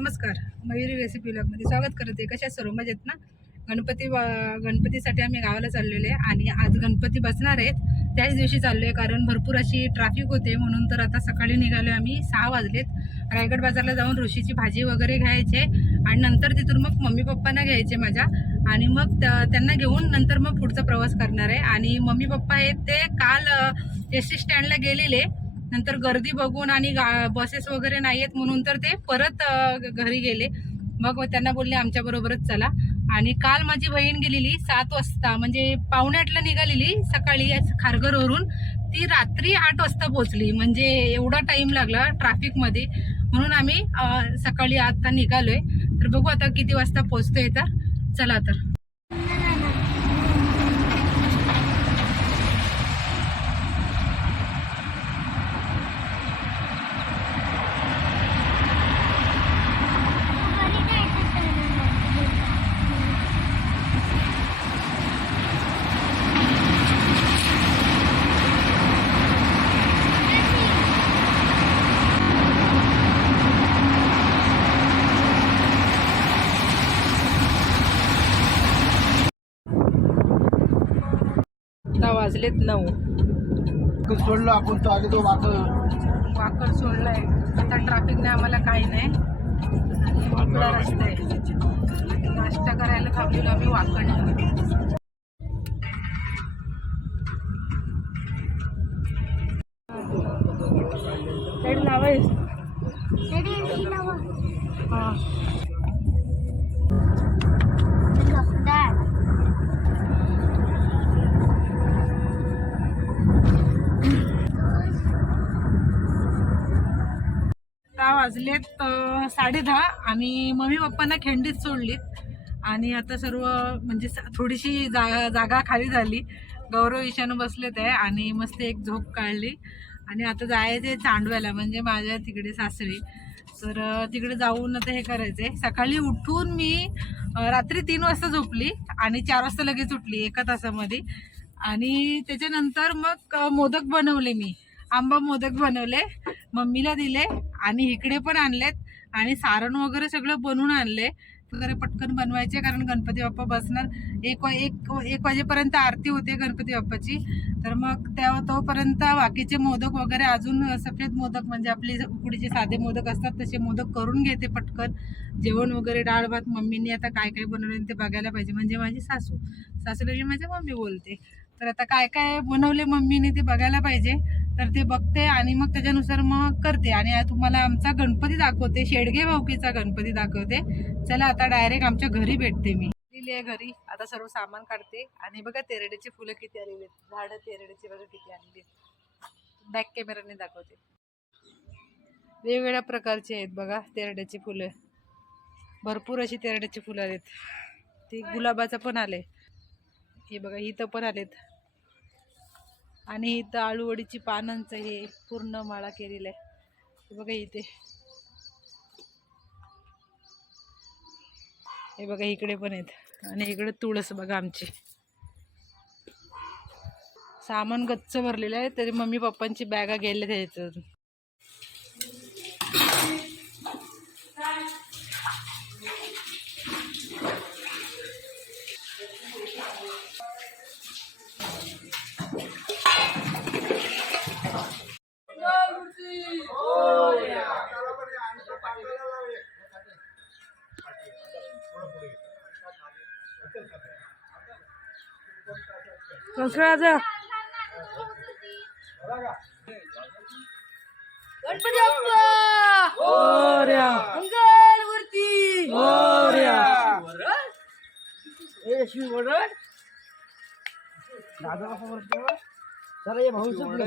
नमस्कार. मयुरी रेसिपी ब्लॉगमध्ये स्वागत करते. कशा सर्व? मजेत ना? गणपती गणपतीसाठी आम्ही गावाला चाललेले आहे आणि आज गणपती बसणार आहेत. त्याच दिवशी चाललो आहे कारण भरपूर अशी ट्रॅफिक होते म्हणून तर आता सकाळी निघालो आम्ही सहा वाजलेत. रायगड बाजारला जाऊन ऋषीची भाजी वगैरे घ्यायचे आणि नंतर तिथून मग मम्मी पप्पांना घ्यायचे माझ्या. आणि मग त्या- त्यांना घेऊन नंतर मग पुढचा प्रवास करणार आहे. आणि मम्मी पप्पा आहेत ते काल एस टी स्टँडला गेलेले. नंतर गर्दी बघून आणि गा- बसेस वगैरे नाही आहेत म्हणून तर ते परत घरी गेले. मग त्यांना बोलले आमच्या बरोबरच चला. आणि काल माझी बहीण गेलेली सात वाजता म्हणजे पावणे आठला निघालेली सकाळी खारघरवरून ती रात्री आठ वाजता पोहोचली म्हणजे एवढा टाइम लागला ट्रॅफिकमध्ये म्हणून आम्ही सकाळी आता निघालोय. तर बघू आता किती वाजता पोहोचतोय तर. चला तर. वाजलेत नऊ. सोडलं आपण तो आले तो वाकड. वाकड सोडलाय. आता ट्रॅफिक नाही आम्हाला काही नाही. मोकळा रस्ता आहे. नाश्ता करायला थांबलेलो आम्ही वाकड. लावायच? हा. वाजलेत साडे साडेदहा आणि मम्मी पप्पांना खिंडीत सोडलीत. आणि आता सर्व म्हणजे स- थोडीशी जागा जागा खाली झाली. गौरव ईशानं बसलेत आहे आणि मस्त एक झोप काढली. आणि आता जायचे चांडव्याला म्हणजे माझ्या तिकडे सासरी. तर तिकडे जाऊन आता हे करायचंय. सकाळी उठून मी रात्री तीन वाजता झोपली आणि चार वाजता लगेच उठली एका तासामध्ये. आणि त्याच्यानंतर मग मोदक बनवले मी. आंबा मोदक बनवले मम्मीला दिले आणि इकडे पण आणलेत. आणि सारण वगैरे सगळं बनवून आणले. वगैरे पटकन बनवायचे कारण गणपती बाप्पा बसणार. एक एक एक वाजेपर्यंत आरती होते गणपती बाप्पाची. तर मग त्या तोपर्यंत बाकीचे मोदक वगैरे अजून सफेद मोदक म्हणजे आपले उकडीचे साधे मोदक असतात तसे मोदक करून घेते पटकन. जेवण वगैरे डाळ भात मम्मीने आता काय काय बनवले ते बघायला पाहिजे. म्हणजे माझी सासू. सासूला मी माझी मम्मी बोलते. तर आता काय काय बनवले मम्मीने ते बघायला पाहिजे. तर ते बघते आणि मग त्याच्यानुसार मग करते. आणि तुम्हाला आमचा गणपती दाखवते शेडगे भाऊकीचा गणपती दाखवते. चला आता डायरेक्ट आमच्या घरी भेटते मी. गेली आहे घरी. आता सर्व सामान काढते. आणि बघा तेरडेची फुलं किती आलेली आहेत. झाडं तेरडेची बघा किती आलेली आहेत. बॅक कॅमेराने दाखवते. वेगवेगळ्या प्रकारचे आहेत बघा तेरड्याची फुलं. भरपूर अशी तेरड्याची फुलं आहेत ते गुलाबाचं पण आले हे बघा इथं पण आलेत. आणि इथं आळूवडीची पानांचं हे पूर्ण माळा केलेलं आहे. बघा इथे. हे बघा इकडे पण आहेत. आणि इकडे तुळस बघा आमची. सामान गच्च भरलेलं आहे तरी मम्मी पप्पांची बॅगा गेल्या त्याच्यात गणपती शिव वरड दादा चला ये भाऊ सुटले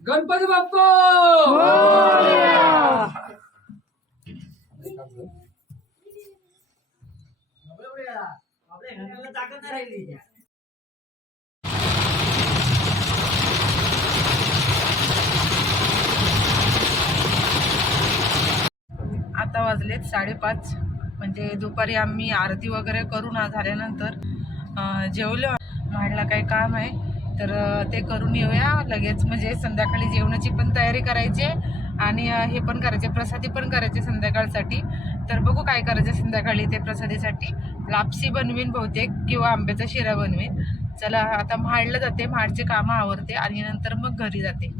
गणपती बाप्पा! आपल्या घराला ताकद नाही राहिली आता वाजलेत साडेपाच. म्हणजे दुपारी आम्ही आरती वगैरे करून झाल्यानंतर जेवलो. म्हटलं काही काम आहे. तर ते करून येऊया. लगेच म्हणजे संध्याकाळी जेवणाची पण तयारी करायची आणि हे पण करायचे प्रसादी पण करायचे संध्याकाळसाठी. तर बघू काय करायचं संध्याकाळी ते प्रसादीसाठी. लापसी बनवीन बहुतेक किंवा आंब्याचा शिरा बनवीन. चला आता म्हाडला जाते महाडचे कामं आवरते आणि नंतर मग घरी जाते.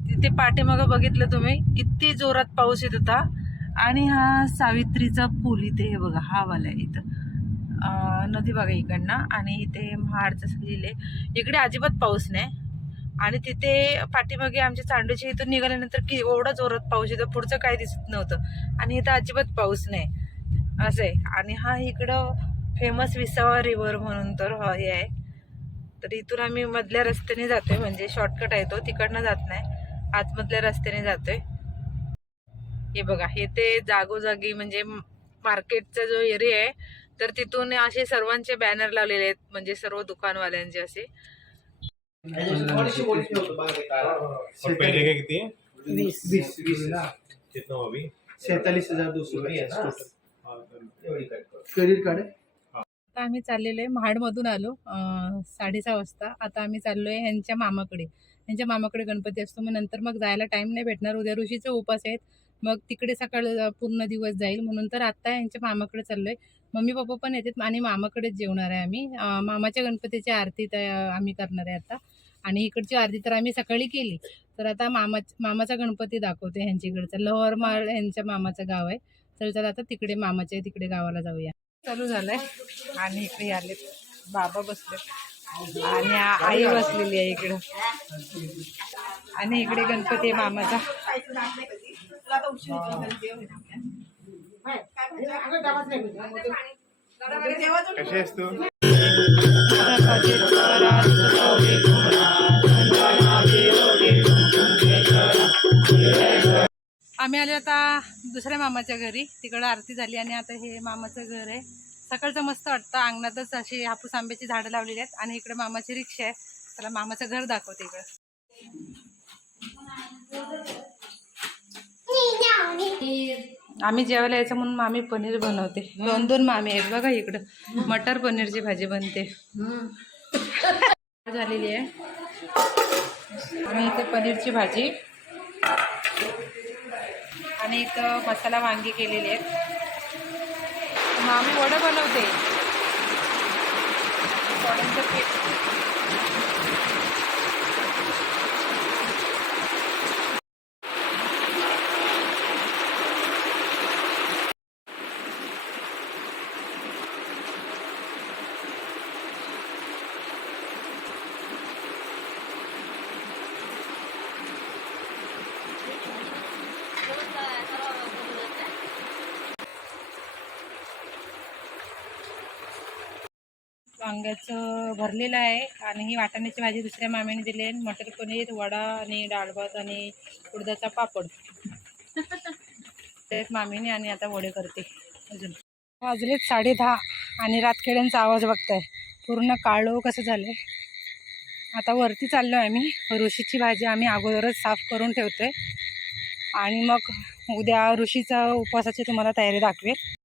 तिथे पाठीमागं बघितलं तुम्ही किती जोरात पाऊस येत होता. आणि हा सावित्रीचा पूल इथे हे बघा हा वाला आहे इथं. नदी बघा इकडनं. आणि इथे महाडचं असं लिहिले. इकडे अजिबात पाऊस नाही. आणि तिथे पाठीमागे आमच्या चांडूच्या इथून निघाल्यानंतर की एवढा जोरात पाऊस येतो. पुढचं काही दिसत नव्हतं. आणि इथं अजिबात पाऊस नाही. असं आहे. आणि हा इकडं फेमस विसावा रिव्हर म्हणून तर हे आहे. तर इथून आम्ही मधल्या रस्त्याने जातोय. म्हणजे शॉर्टकट आहे तो. तिकडनं जात नाही. आतमधल्या रस्त्याने जातोय. हे बघा. हे ते जागोजागी म्हणजे मार्केटचा जो एरिया आहे तर तिथून असे सर्वांचे बॅनर लावलेले आहेत म्हणजे सर्व दुकानवाल्यांचे असे. पहले वीस. वीस वीस. हजार क्रेडिट कार्ड आता आम्ही चाललेलो आहे महाडमधून आलो साडेसहा वाजता. आता आम्ही चाललो आहे ह्यांच्या मामाकडे. ह्यांच्या मामाकडे गणपती असतो मग नंतर मग जायला टाईम नाही भेटणार. उद्या ऋषीचे उपास आहेत. मग तिकडे सकाळ पूर्ण दिवस जाईल. म्हणून तर आत्ता यांच्या मामाकडे चाललो आहे मम्मी पप्पा पण येतात आणि मामाकडेच जेवणार आहे आम्ही. मामाच्या गणपतीची आरती तर आम्ही करणार आहे आता. आणि इकडची आरती तर आम्ही सकाळी केली. तर आता मामा मामाचा गणपती दाखवते ह्यांच्याकडचा लहरमाळ यांच्या मामाचं गाव आहे. तर चला आता तिकडे मामाच्या तिकडे गावाला जाऊया. चालू झालंय. आणि इकडे आले बाबा बसले आणि आई बसलेली आहे इकडं. आणि इकडे गणपती आहे मामाचा. आहेस तू? आम्ही आलो आता दुसऱ्या मामाच्या घरी. तिकडं आरती झाली आणि आता हे मामाचं घर आहे. सकाळचं मस्त वाटतं. अंगणातच अशी हापूस आंब्याची झाडं लावलेली आहेत आणि इकडे मामाची रिक्षा आहे. त्याला मामाचं घर दाखवते इकडं. आम्ही जेवायला यायचं म्हणून मामी पनीर बनवते. दोन दोन मामी आहेत बघा इकडं. मटर पनीरची भाजी बनते. झालेली आहे. आणि इथे पनीरची भाजी आणि इथं मसाला वांगी केलेली आहेत मामी वडं बनवते. वड्यांचं पीठ. वांग्याचं भरलेलं आहे आणि ही वाटाण्याची भाजी दुसऱ्या मामीने दिली आहे. मटर पनीर वडा आणि डाळ भात आणि उडदाचा पापड. तेच मामीने आणि आता वडे करते. अजून. वाजलेत साडे दहा आणि रातखेड्यांचा आवाज बघताय. पूर्ण काळो कसं झालंय? आता वरती चाललो आहे आम्ही. ऋषीची भाजी आम्ही अगोदरच साफ करून ठेवतोय. आणि मग उद्या ऋषीचा उपवासाची तुम्हाला तयारी दाखवेल.